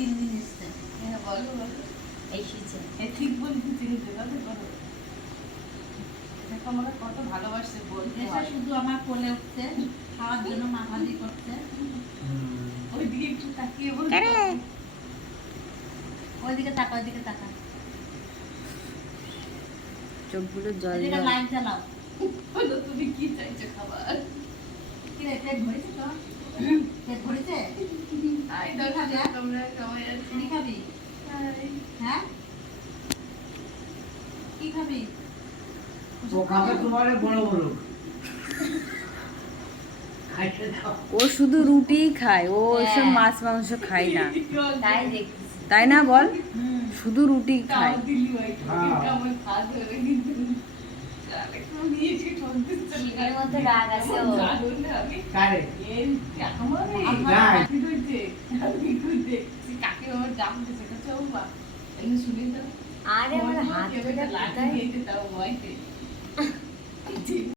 3 দিন এসছে। হ্যাঁ বলো বলো। এসেছে। ঠিক বলছি চিনতে পারো বলো। দেখো আমাকে কত ভালোবাসছে বলতে এসে হয়। শুধু আমার কোলে উঠছে, খাওয়ার জন্য মামাদি করছে। ওইদিকে একটু তাকিয়ে বলতো। ওইদিকে তাকা, ওইদিকে তাকা। চোখগুলো জল ওইদিকে জল। লাইট জ্বালাও। বলো তুমি কি চাইছো খাবার? কি রে, পেট ভরেছে তো? পেট ভরেছে? আই দাও খাবে তোমরা সবাই আছি। কি খাবি? হ্যাঁ? কি খাবি? ও খাবে তোমারে বড় বড় খাইতে দাও। ও শুধু রুটিই খায়, ও ওইসব মাছ মাংস খায় না, তাই দেখতেছি। তাই না বল? হুম। শুধু রুটি খায়। তাও দিলি ওই হ্যাঁ। কেমন ভাত ধরে কিন্তু চালে কেউ নিয়েছি ঠকতে চলে এর মধ্যে রাগ আছে ও। জানুন না আমি কারে এর আমারে নাই। কি কইছে আমি কইতে কাকে আমার দাম দিছে কাছে ও বা এমনি শুনি তো আরে আমার হাত কেমন ধরে লাগে কোথায়? এই যে তাও ভয় পেয়ে